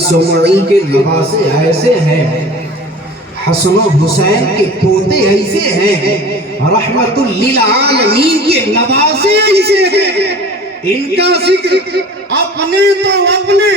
سمعی کے نواسے ایسے ہیں، حسن و حسین کے پوتے ایسے ہیں، رحمت للعالمین کے نواسے ایسے ہیں، ان کا ذکر اپنے تو اپنے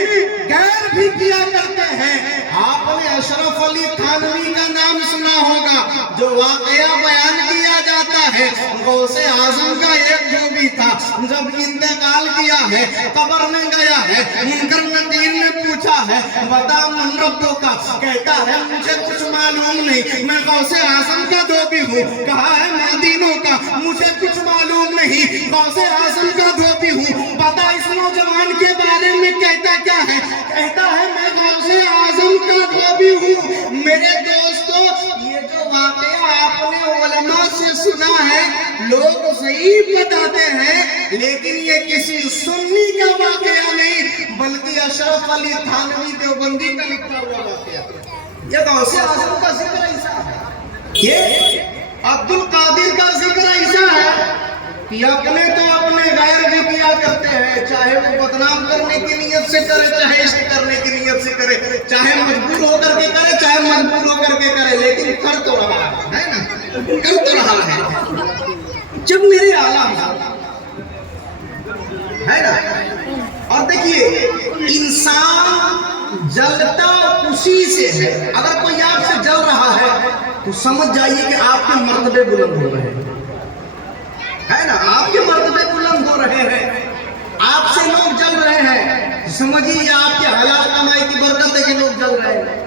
غیر بھی کیا کرتے ہیں۔ آپ نے اشرف علی تھانوی کا نام سنا ہوگا، جو واقعہ بیان کیا جاتا ہے غوث اعظم کا ایک جو بھی تھا، جب انتقال کیا ہے، قبر میں گیا ہے، منکر نکیر نے پوچھا ہے بتا من ربوں کا، کہتا ہے مجھے کچھ معلوم نہیں، میں غوث اعظم کا دھوبی ہوں۔ کہا ہے مدینوں کا، مجھے کچھ معلوم نہیں، غوث اعظم کا دھوبی ہوں۔ بتا اس نوجوان کے بارے میں کہتا کیا ہے؟ کہتا ہے میں غوث اعظم کا دھوبی ہوں۔ میرے دوستو، یہ جو واقعہ آپ نے علماء سے سنا ہے، لوگ صحیح بتاتے ہیں، لیکن یہ کسی سنی کا واقعہ نہیں، بلکہ اشرف علی تھانوی دیوبندی کا لکھا ہوا واقعہ۔ یہ غوث اعظم کا ذکر ایسا ہے، یہ عبد القادر کا ذکر ایسا ہے کہ اپنے تو اپنے غیر بھی کیا کرتے ہیں، چاہے وہ بدنام کرنے کی نیت سے کرے، چاہے عشق کرنے کی نیت سے کرے، چاہے مجبور ہو کر کے کرے، چاہے مجبور ہو کر کے کرے، لیکن کر تو رہا ہے نا، کر تو رہا ہے۔ جب میرے عالم ہے نا، اور دیکھیے انسان جلتا اسی سے ہے۔ اگر کوئی آپ سے جل رہا ہے تو سمجھ جائیے کہ آپ کے مرتبے بلند ہو رہے ہیں، ہے نا، آپ کے مرتبے بلند ہو رہے ہیں، آپ سے لوگ جل رہے ہیں، سمجھیے آپ کے حلال کمائی کی برکت ہے کہ لوگ جل رہے ہیں۔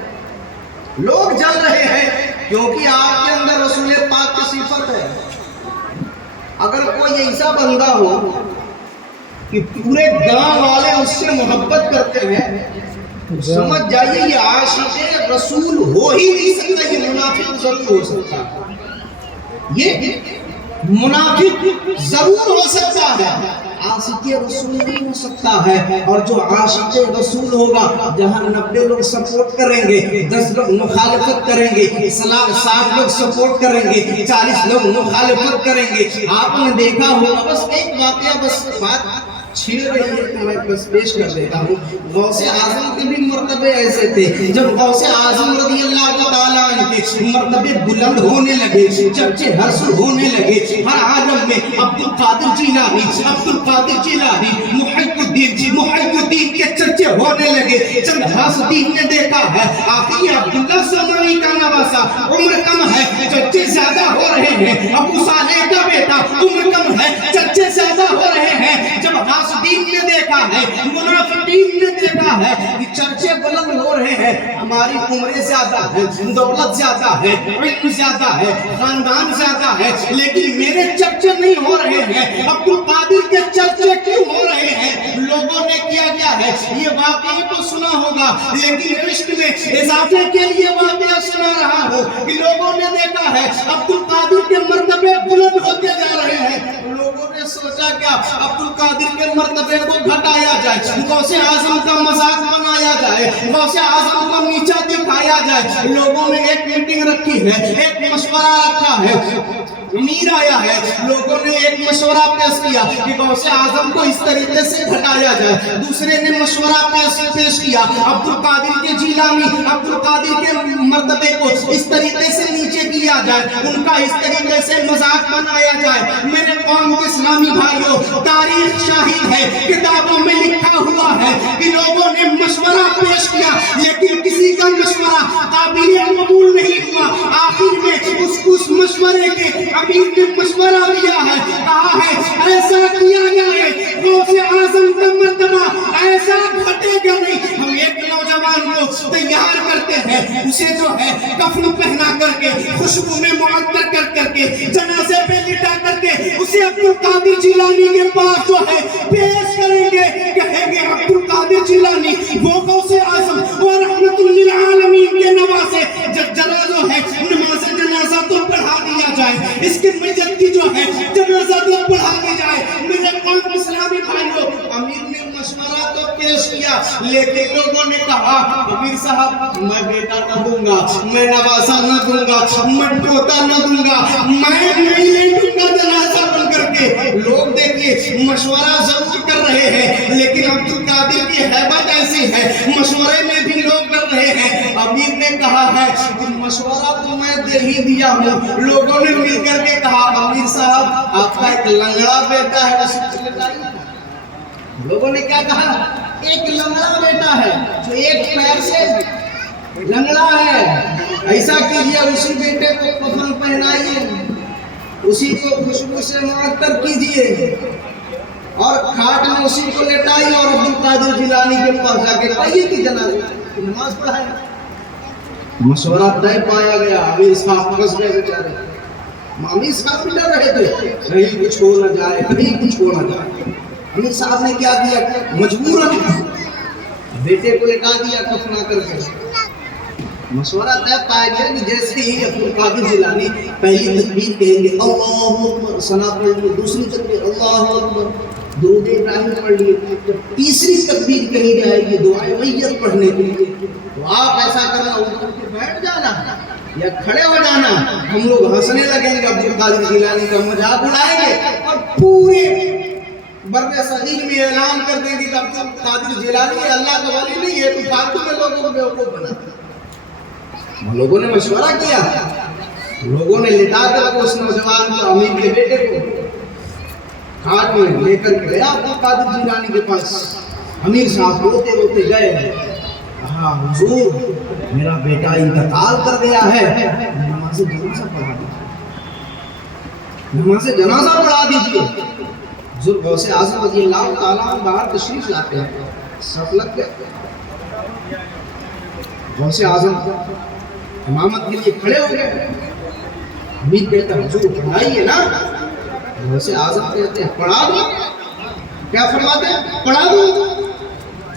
لوگ جل رہے ہیں کیونکہ آپ کے اندر رسول پاک کی صفت ہے۔ اگر کوئی ایسا بندہ ہو کہ پورے گاؤں والے اس سے محبت کرتے ہیں، سمجھ جائیے یہ عاشق رسول ہو ہی نہیں سکتا، یہ منافق ضرور ہو سکتا ہے، یہ منافق ضرور ہو سکتا ہے، عاشق رسول نہیں ہو سکتا ہے۔ اور جو عاشق رسول ہوگا، جہاں 90 لوگ سپورٹ کریں گے، 10 لوگ مخالفت کریں گے، 60 لوگ سپورٹ کریں گے، 40 لوگ مخالفت کریں گے۔ آپ نے دیکھا ہوگا، بس ایک واقعہ، بس بات چھیڑ رہی ہے تو میں بس پیش کر دیتا ہوں۔ غوث اعظم کے بھی مرتبے ایسے تھے، جب غوث اعظم رضی اللہ تعالیٰ عنہ کے مرتبے بلند ہونے لگے، چرچے حاصل ہونے لگے ہر عالم میں، عبد القادر جیلانی، محی الدین کے چرچے ہونے لگے۔ جب حاسدین نے دیکھا ہے آخری عبداللہ سمعی کا نواسا، عمر کم ہے، چرچے زیادہ ہو رہے ہیں، ابو صالح کا بیٹا، عمر کم ہے، چرچے زیادہ ہو رہے ہیں۔ جب حاسدین نے دیکھا ہے، منافقین نے دیکھا ہے کہ چرچے بلند ہو رہے ہیں، ہماری عمریں زیادہ ہے، دولت زیادہ ہے، علم زیادہ ہے، خاندان زیادہ ہے، لیکن میرے چرچے نہیں ہو رہے ہیں، عبد القادر کے چرچے کیوں ہو رہے ہیں؟ لوگوں نے کیا ہے، یہ واقعی تو سنا ہوگا، لیکن عشق میں اضافے کے لیے واقعہ سنا رہا ہوں کہ لوگوں نے دیکھا ہے عبد القادر کے مرتبے بلند ہوتے جا رہے ہیں۔ لوگوں نے سوچا کیا عبد القادر کے مرتبے کو گھٹایا جائے، غوث اعظم کا مذاق بنایا جائے، غوث اعظم کو نیچا دکھایا جائے۔ لوگوں نے ایک میٹنگ رکھی ہے، ایک مشورہ رکھا ہے، امیر آیا ہے، لوگوں نے ایک مشورہ پیش کیا کہ غوث اعظم کو اس طریقے سے گھٹایا جائے۔ دوسرے نے مشورہ پیش کیا عبد القادر کے جیلانی، عبد القادر کے مرتبے کو اس طریقے سے نیچے کیا جائے، ان کا اس طریقے سے مذاق بنایا جائے۔ میرے قوم کے اسلامی بھائیوں، تاریخ شاہد ہے، کتابوں میں لکھا ہوا ہے کہ لوگوں نے مشورہ پیش کیا، لیکن کسی کا مشورہ قابل قبول نہیں ہوا۔ آخر میں اس مشورے کے امیر نے مشورہ دیا ہے، کہا ہے ایسا کیا جائے غوث اعظم کا مرتبہ ایسا گھٹے گا نہیں۔ ہم ایک نوجوان کو تیار کرتے ہیں، اسے جو ہے کفن پہنا کر کے، خوشبو میں معطر کر کے، جنازے پہ لٹا کر کے اسے عبد القادر جیلانی کے پاس جو ہے پیش کریں گے، کہیں گے عبد القادر جیلانی وہ غوث اعظم وہ رحمت للعالمین کے نواسے، جو ہے نماز جنازہ تو پڑھا دیا جائے، اس کے میت کی جو ہے جنازہ تو پڑھا دی جائے۔ میرے قوم اسلامی بھائیوں، امیر نے مشورہ تو پیش کیا، لیکن لوگوں نے کہا امیر صاحب میں بیٹا نہ دوں گا، میں نواسا نہ دوں گا، میں پوتا نہ دوں گا، میں نہیں لے دوں گا جنازہ بن کر دیکھیے لوگ دیکھیے مشورہ ضرور کر رہے ہیں، لیکن عبد القادر کی ہیبت ایسی ہے مشورے میں بھی لوگ ڈر رہے ہیں۔ امیر نے کہا ہے کہ مشورہ تو میں دے ہی دیا ہوں۔ لوگوں نے مل کر کے کہا امیر صاحب آپ کا ایک لنگڑا بیٹا ہے اسے چلے جائیے۔ لوگوں نے کیا کہا؟ ایک لنگڑا بیٹا ہے جو ایک پیر سے لنگڑا ہے، ایسا کیجیے اسی بیٹے کو کفن پہنائیے، اسی کو خوشبو سے معطر کیجیے اور کھاٹ میں اسی کو لٹائیے اور عبد القادر جیلانی کے پاس جا کے کہیے کہ جنازہ نماز پڑھائے۔ مشورہ طے پایا گیا۔ امیر صاحب پھنس گئے بیچارے۔ امیر صاحب بھی ڈر رہے تھے کہیں کچھ ہو نہ جائے، کہیں کچھ ہو نہ جائے۔ امیر صاحب نے کیا کیا؟ مجبوراً بیٹے کو لٹا دیا کفنا کر کے۔ مشورہ طے پایا گیا کہ جیسے ہی عبد القادر جیلانی پہلی تکبیر کہیں گے اللہ اکبر، ثنا پڑھ لیے، دوسری تکبیر اللہ اکبر، درود ابراہیم پڑھ لیے، جب تیسری تکبیر کہی جائے گی دعائے میت پڑھنے کے لیے تو آپ ایسا کرنا اٹھ کے بیٹھ جانا یا کھڑے ہو جانا۔ ہم لوگ ہنسنے لگیں گے، عبد القادر جیلانی کا مذاق اڑائیں گے اور پورے بر صغیر میں اعلان کر دیں گے کہ عبد القادر جیلانی اللہ کا ولی نہیں ہے، تو فالتو میں لوگوں کو بیوقوف بناتے ہیں۔ لوگوں نے مشورہ کیا، لوگوں نے لٹا کر اس نوجوان کو، امیر کے بیٹے کو کھاٹ میں لے کر کے گیا عبد القادر جیلانی کے پاس۔ امیر صاحب روتے روتے گئے، کہا حضور میرا بیٹا انتقال کر گیا ہے، نماز جنازہ پڑھا دیجیے، نماز جنازہ پڑھا دیجیے۔ حضور غوث اعظم رضی اللہ تعالیٰ عنہ باہر تشریف لاتے ہیں، صف لگ گئے، غوث اعظم امامت کے لیے کھڑے ہو گئے۔ امیر کہتا ہے حضور پڑھائیے نا۔ غوث اعظم کہتے ہیں پڑھا دو۔ کیا فرماتے ہیں؟ پڑھا دو۔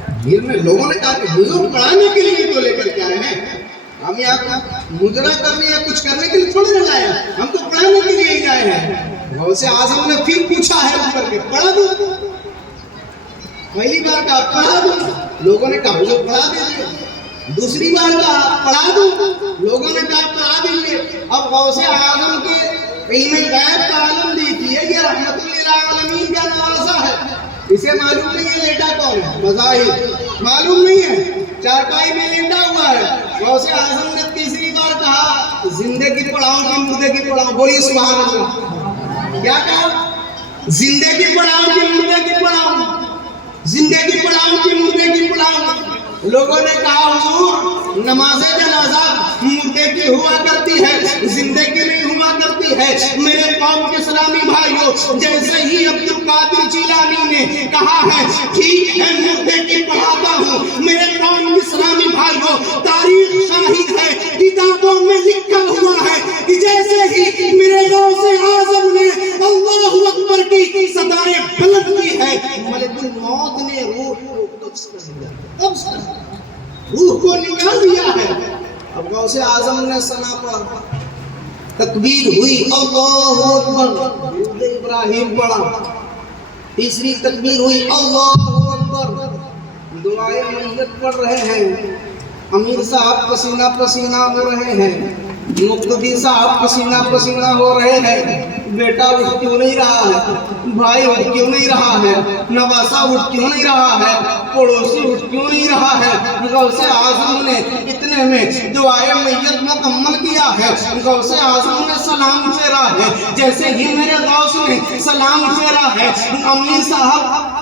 امیر نے، لوگوں نے کہا کہ حضور پڑھانے کے لیے تو لے کر کے آئے ہیں، ہم یہاں مجرا کرنے یا کچھ کرنے کے لیے تھوڑے نہ آئے ہیں، ہم تو پڑھانے کے لیے ہی آئے ہیں۔ غوث اعظم نے پھر پوچھا ہے اٹھ کر کے پڑھا دو۔ پہلی بار کہا پڑھا دو، لوگوں نے کہا حضور پڑھا دیجیے۔ دوسری بار کہا پڑھا دو، لوگوں نے کہا پڑھا دیجیے۔ اب غوث اعظم کے علم غیب کا عالم دیکھیے، یہ رحمت للعالمین کا نوازا ہے، اسے معلوم نہیں ہے لیٹا کون ہے، بظاہر معلوم نہیں ہے، چارپائی میں لیٹا ہوا ہے۔ غوث اعظم نے تیسری بار کہا زندگی پڑھاؤ کہ مردے کی پڑھاؤ؟ بولیے سبحان اللہ۔ کیا کہا؟ زندگی پڑھاؤ کہ مردے کی پڑھاؤ؟ زندگی پڑھاؤ کہ مردے کی پڑھاؤ؟ لوگوں نے کہا حضور نماز جنازہ مردے کی ہوا کرتی ہے، زندگی نہیں ہوا کرتی ہے۔ میرے قوم کے اسلامی بھائیوں، جیسے ہی عبد القادر جیلانی نے کہا ہے ٹھیک ہے مردے کی پڑھاتا ہوں، میرے قوم کے اسلامی بھائیوں تاریخ شاہد ہے، کتابوں میں لکھا ہوا ہے کہ جیسے ہی میرے غوث اعظم نے اللہ اکبر کی صدائیں بلند کی ہے، ملک الموت نے روح کو قبض کر دیا، روح کو نکال دیا ہے۔ اب غوث اعظم نے ثنا پڑھا، تکبیر ہوئی اللہ اکبر، درود ابراہیم پڑھا، تیسری تکبیر ہوئی اللہ اکبر، دعائے میت پڑھ رہے ہیں۔ امیر صاحب پسینہ پسینہ ہو رہے ہیں، مقتدی صاحب پسینہ پسینہ ہو رہے ہیں۔ بیٹا اٹھ کیوں نہیں رہا ہے؟ بھائی اٹھ کیوں نہیں رہا ہے؟ نواسا اٹھ کیوں نہیں رہا ہے؟ پڑوسی اٹھ کیوں نہیں رہا ہے؟ غوث اعظم نے اتنے میں دعائے میت مکمل کیا ہے، غوث اعظم نے سلام پھیرا ہے۔ جیسے ہی میرے غوث نے سلام پھیرا ہے، امیر صاحب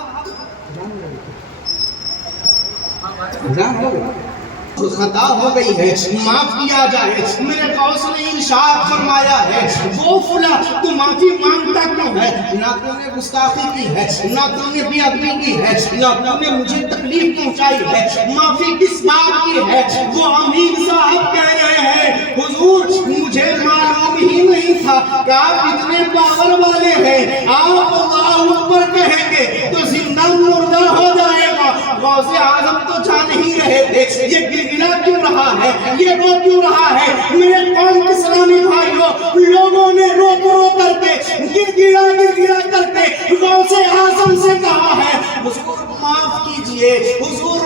خطا ہو گئی ہے، معاف کیا جائے۔ میرے غوث نے ارشاد فرمایا ہے وہ فلاں تو معافی مانگتا کیوں ہے؟ نہ تو نے گستاخی کی ہے، نہ تو نے بے ادبی کی ہے، نہ تو نے مجھے تکلیف پہنچائی ہے، معافی کس بات کی ہے؟ وہ امیر صاحب کہہ رہے ہیں حضور مجھے معلوم ہی نہیں تھا کہ آپ اتنے پاور والے ہیں، آپ اللہ اکبر کہیں گے تو زندہ مردہ ہو جائے گا۔ غوث اعظم تو جان ہی رہے تھے یہ گڑگڑا کیوں رہا ہے، یہ رو کیوں رہا ہے؟ میرے قوم کے اسلامی بھائیوں، لوگوں نے رو کر کے گڑگڑا کر کے غوث اعظم سے کہا ہے حضور معاف کیجئے، حضور